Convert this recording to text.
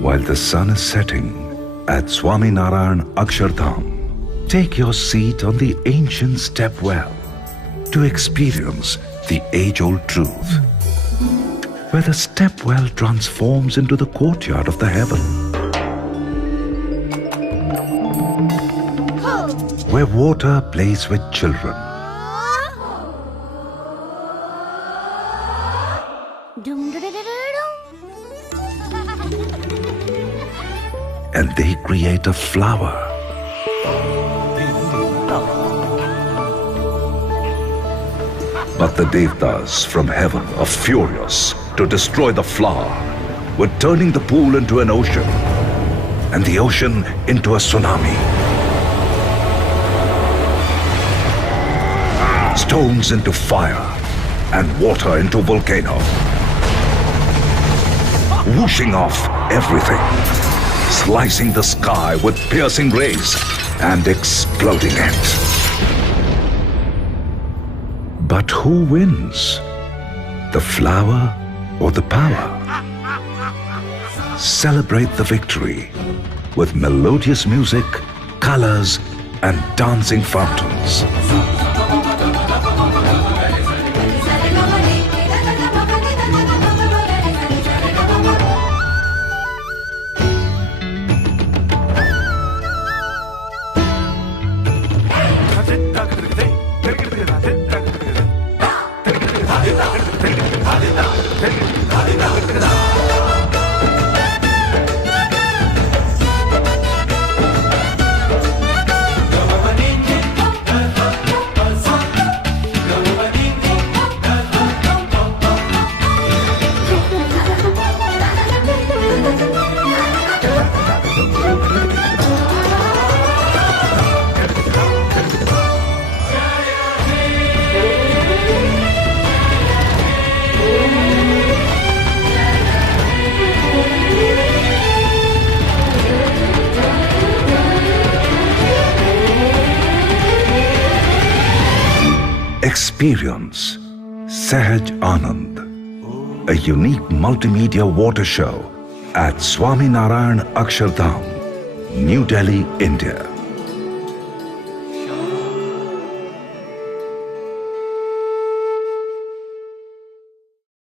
While the sun is setting at Swami Narayan Akshardhaam, take your seat on the ancient step well to experience the age-old truth, where the step well transforms into the courtyard of the heaven, where water plays with children, and they create a flower. But the Devtas from heaven are furious to destroy the flower. We're turning the pool into an ocean, and the ocean into a tsunami. Stones into fire, and water into volcano. Whooshing off everything, slicing the sky with piercing rays, and exploding it. But who wins? The flower or the power? Celebrate the victory with melodious music, colors, and dancing fountains. Experience Sahaj Anand, a unique multimedia water show at Swami Narayan Akshardhaam, New Delhi, India.